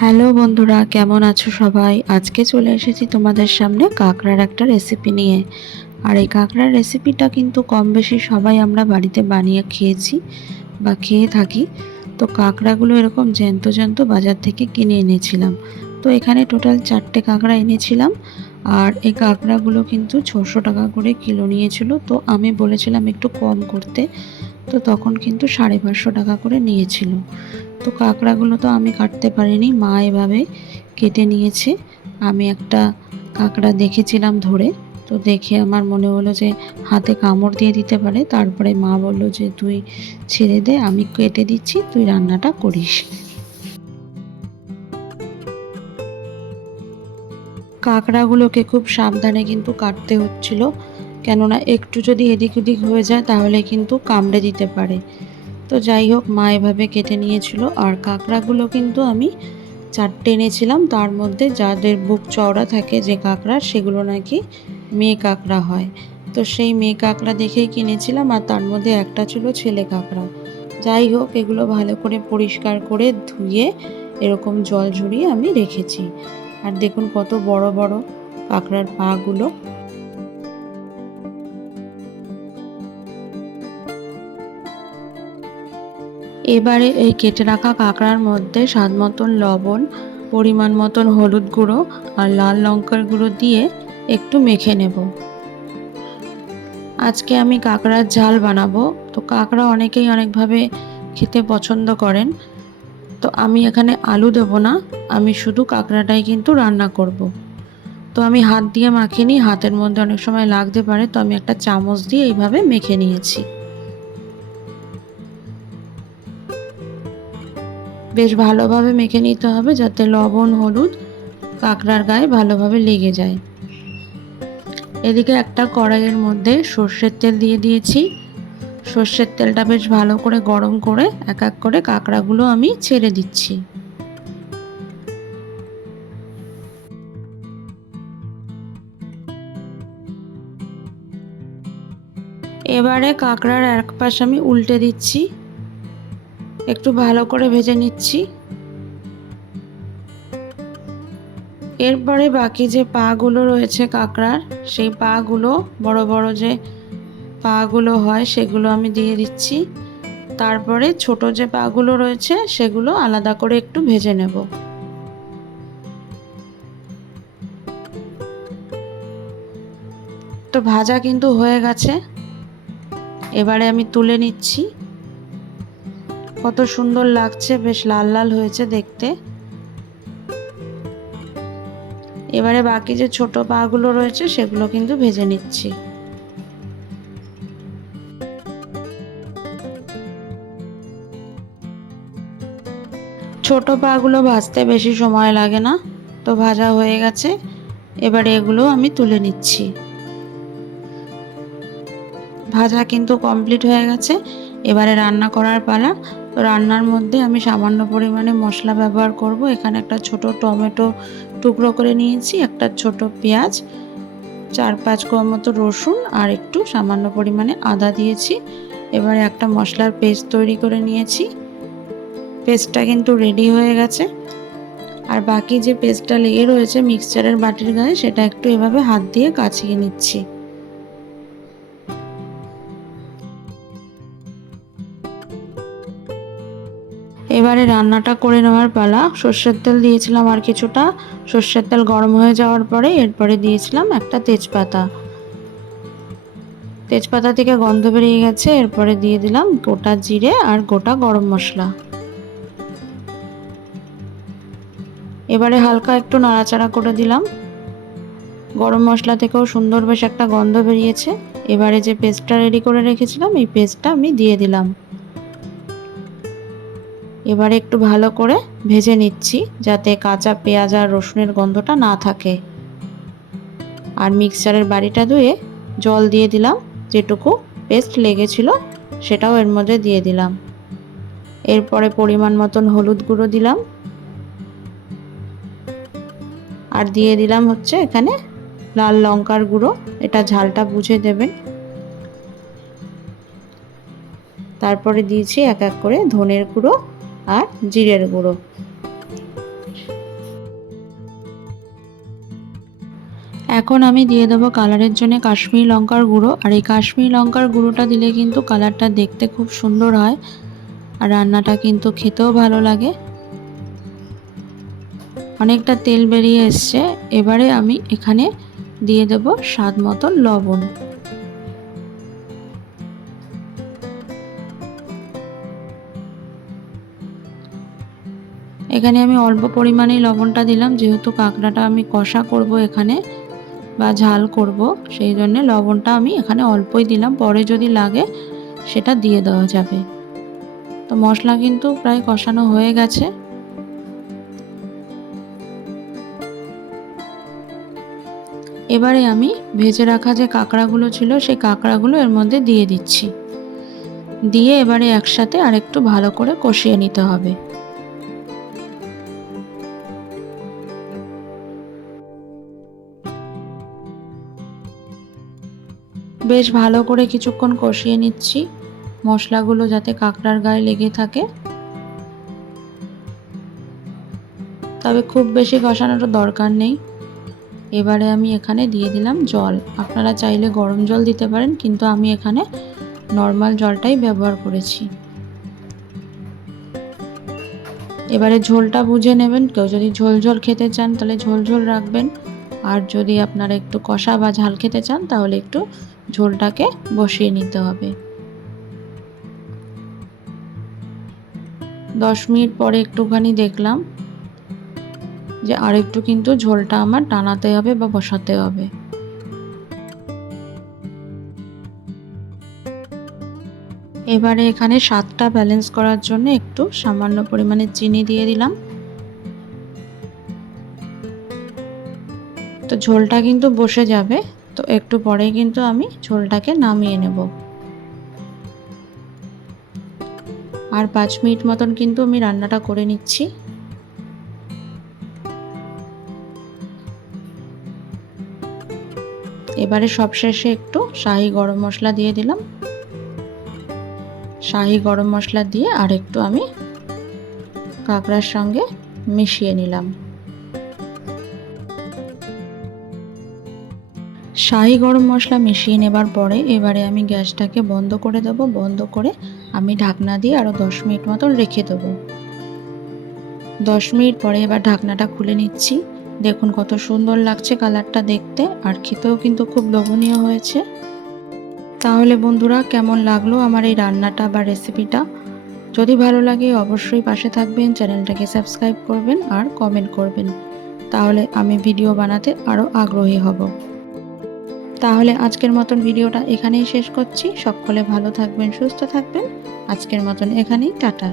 Hello বন্ধুরা, কেমন আছো সবাই? আজকে চলে এসেছি তোমাদের সামনে কাঁকড়ার একটা রেসিপি নিয়ে। আর এই কাঁকড়ার রেসিপিটা কিন্তু কম বেশি সবাই আমরা বাড়িতে বানিয়ে খেয়েছি বা খেয়ে থাকি। তো কাঁকড়াগুলো এরকম জ্যান্ত জ্যান্ত বাজার থেকে কিনে এনেছিলাম। তো এখানে টোটাল চারটে কাঁকড়া এনেছিলাম। আর এই কাঁকড়াগুলো কিন্তু ছশো টাকা করে কিলো নিয়েছিল। তো আমি বলেছিলাম একটু কম করতে। তো তখন কিন্তু সাড়ে পাঁচশো টাকা করে নিয়েছিল। তো কাঁকড়াগুলো তো আমি কাটতে পারিনি, মা এভাবে কেটে নিয়েছে। আমি একটা কাঁকড়া দেখেছিলাম ধরে, তো দেখে আমার মনে হলো যে হাতে কামড় দিয়ে দিতে পারে। তারপরে মা বলল যে, তুই ছেড়ে দে, আমি কেটে দিচ্ছি, তুই রান্নাটা করিস। কাঁকড়াগুলোকে খুব সাবধানে কিন্তু কাটতে হচ্ছিল। কেননা একটু যদি এদিক ওদিক হয়ে যায় তাহলে কিন্তু কামড়ে দিতে পারে। তো যাই হোক, মা এভাবে কেটে নিয়েছিল আর কাঁকড়াগুলো কিন্তু আমি চারটে এনেছিলাম। তার মধ্যে যাদের বুক চওড়া থাকে যে কাঁকড়া, সেগুলো নাকি মেয়ে কাঁকড়া হয়। তো সেই মেয়ে কাঁকড়া দেখেই কিনেছিলাম আর তার মধ্যে একটা ছিল ছেলে কাঁকড়া। যাই হোক, এগুলো ভালো করে পরিষ্কার করে ধুয়ে এরকম জল ঝরিয়ে আমি রেখেছি। আর দেখুন কত বড় বড় কাঁকড়ার পাগুলো। এবারে এই কেটে রাখা কাঁকড়ার মধ্যে স্বাদ মতন লবণ, পরিমাণ মতন হলুদ গুঁড়ো আর লাল লঙ্কার গুঁড়ো দিয়ে একটু মেখে নেব। আজকে আমি কাঁকড়ার ঝাল বানাবো। তো কাঁকড়া অনেকেই অনেকভাবে খেতে পছন্দ করেন। তো আমি এখানে আলু দেবো না, আমি শুধু কাঁকড়াটাই কিন্তু রান্না করব। তো আমি হাত দিয়ে মাখিনি, হাতের মধ্যে অনেক সময় লাগতে পারে, তো আমি একটা চামচ দিয়ে এইভাবে মেখে নিয়েছি। বেশ ভালোভাবে মেখে নিতে হবে যাতে লবণ, হলুদ, কাঁকড়ার গায়ে ভালোভাবে লেগে যায়। এদিকে একটা কড়াইয়ের মধ্যে সর্ষের তেল দিয়ে দিয়েছি। সর্ষের তেলটা বেশ ভালো করে গরম করে এক এক করে কাঁকড়াগুলো আমি ছেড়ে দিচ্ছি। এবারে কাঁকড়ার এক পাশ আমি উল্টে দিচ্ছি। একটু ভালো করে ভেজে নিচ্ছি। এরপরে বাকি যে পাগুলো রয়েছে কাঁকড়ার, সেই পাগুলো, বড় বড় যে পাগুলো হয় সেগুলো আমি দিয়ে দিচ্ছি। তারপরে ছোট যে পাগুলো রয়েছে সেগুলো আলাদা করে একটু ভেজে নেব। তো ভাজা কিন্তু হয়ে গেছে। এবারে আমি তুলে নিচ্ছি। কত সুন্দর লাগছে, বেশ লাল লাল হয়েছে দেখতে। এবারে বাকি যে ছোট পাগুলো রয়েছে, সেগুলো কিন্তু ভেজে নিচ্ছি। ছোট পাগুলো ভাজতে বেশি সময় লাগে না, তো ভাজা হয়ে গেছে। এবারে এগুলো আমি তুলে নিচ্ছি। ভাজা কিন্তু কমপ্লিট হয়ে গেছে। এবারে রান্না করার পালা রান্নার মধ্যে আমি সামান্য পরিমাণে মশলা ব্যবহার করব। এখানে একটা ছোট টমেটো টুকরো করে নিয়েছি, একটা ছোট পেঁয়াজ, চার পাঁচ কোয়া মতো রসুন আর একটু সামান্য পরিমাণে আদা দিয়েছি। এবারে একটা মশলার পেস্ট তৈরি করে নিয়েছি। পেস্টটা কিন্তু রেডি হয়ে গেছে। আর বাকি যে পেস্টটা লেগে রয়েছে মিক্সচারের বাটির গায়ে, সেটা একটু এভাবে হাত দিয়ে কাছিয়ে নিচ্ছি। এবারে রান্নাটা করে নেওয়ার পালা। সর্ষের তেল দিয়েছিলাম আর কিছুটা। সর্ষের তেল গরম হয়ে যাওয়ার পরে এরপরে দিয়েছিলাম একটা তেজপাতা। তেজপাতা থেকে গন্ধ বেরিয়ে গেছে, এরপরে দিয়ে দিলাম গোটা জিরে আর গোটা গরম মশলা। এবারে হালকা একটু নাড়াচাড়া করে দিলাম। গরম মশলা থেকেও সুন্দর বেশ একটা গন্ধ বেরিয়েছে। এবারে যে পেস্টটা রেডি করে রেখেছিলাম, এই পেস্টটা আমি দিয়ে দিলাম। এবারে একটু ভালো করে ভেজে নিচ্ছি যাতে কাঁচা পেঁয়াজ আর রসুনের গন্ধটা না থাকে। আর মিক্সচারের বাড়িটা ধুয়ে জল দিয়ে দিলাম, যেটুকু পেস্ট লেগেছিল সেটাও এর মধ্যে দিয়ে দিলাম। এরপরে পরিমাণ মতন হলুদ গুঁড়ো দিলাম। আর দিয়ে দিলাম হচ্ছে এখানে লাল লঙ্কার গুঁড়ো, এটা ঝালটা বুঝে দেবেন। তারপরে দিয়েছি এক এক করে ধনের গুঁড়ো আর জিরের গুঁড়ো। এখন আমি দিয়ে দেবো কালারের জন্য কাশ্মীর লঙ্কার গুঁড়ো। আর এই কাশ্মীর লঙ্কার গুঁড়োটা দিলে কিন্তু কালারটা দেখতে খুব সুন্দর হয়। আর রান্নাটা কিন্তু খেতেও ভালো লাগে। অনেকটা তেল বেরিয়ে এসছে। এবারে আমি এখানে দিয়ে দেব স্বাদ মতো লবণ। এখানে আমি অল্প পরিমাণেই লবণটা দিলাম, যেহেতু কাঁকড়াটা আমি কষা করব এখানে বা ঝাল করব, সেই জন্যে লবণটা আমি এখানে অল্পই দিলাম। পরে যদি লাগে, সেটা দিয়ে দেওয়া যাবে। তো মশলা কিন্তু প্রায় কষানো হয়ে গেছে। এবারে আমি ভেজে রাখা যে কাঁকড়াগুলো ছিল, সেই কাঁকড়াগুলো এর মধ্যে দিয়ে দিচ্ছি। দিয়ে এবারে একসাথে আরেকটু ভালো করে কষিয়ে নিতে হবে। বেশ ভালো করে কিছুক্ষণ কষিয়ে নিচ্ছি। মশলাগুলো যাতে কাঁকড়ার গায়ে লেগে থাকে। তবে খুব বেশি কষানোর দরকার নেই। এবারে আমি এখানে দিয়ে দিলাম জল। আপনারা চাইলে গরম জল দিতে পারেন, কিন্তু আমি এখানে নর্মাল জলটাই ব্যবহার করেছি। এবারে ঝোলটা বুঝে নেবেন। কেউ যদি ঝোল ঝোল খেতে চান, তাহলে ঝোল ঝোল রাখবেন। আর যদি আপনারা একটু কষা বা ঝাল খেতে চান, তাহলে একটু ঝোলটাকে বসিয়ে নিতে হবে। দশ মিনিট পরে একটুখানি দেখলাম যে আরেকটু কিন্তু ঝোলটা আমার টানাতে হবে বা বসাতে হবে। এবারে এখানে স্বাদটা ব্যালেন্স করার জন্য একটু সামান্য পরিমাণে চিনি দিয়ে দিলাম। তো ঝোলটা কিন্তু বসে যাবে। তো একটু পরেই কিন্তু আমি ঝোলটাকে নামিয়ে নেব। আর পাঁচ মিনিট মতন কিন্তু আমি রান্নাটা করে নিচ্ছি। এবারে সবশেষে একটু শাহি গরম মশলা দিয়ে দিলাম। শাহি গরম মশলা দিয়ে আর একটু আমি কাঁকড়ার সঙ্গে মিশিয়ে নিলাম। শাহি গরম মশলা মিশিয়ে নেবার পরে এবারে আমি গ্যাসটাকে বন্ধ করে দেবো। বন্ধ করে আমি ঢাকনা দিয়ে আরও দশ মিনিট মতন রেখে দেবো। দশ মিনিট পরে এবার ঢাকনাটা খুলে নিচ্ছি। দেখুন কত সুন্দর লাগছে কালারটা দেখতে আর খেতেও কিন্তু খুব লোভনীয় হয়েছে। তাহলে বন্ধুরা, কেমন লাগল আমার এই রান্নাটা বা রেসিপিটা? যদি ভালো লাগে অবশ্যই পাশে থাকবেন, চ্যানেলটাকে সাবস্ক্রাইব করবেন আর কমেন্ট করবেন। তাহলে আমি ভিডিও বানাতে আরও আগ্রহী হব। তাহলে আজকের মতন ভিডিওটা এখানেই শেষ করছি। সকলে ভালো থাকবেন, সুস্থ থাকবেন। আজকের মতন এখানেই, টাটা।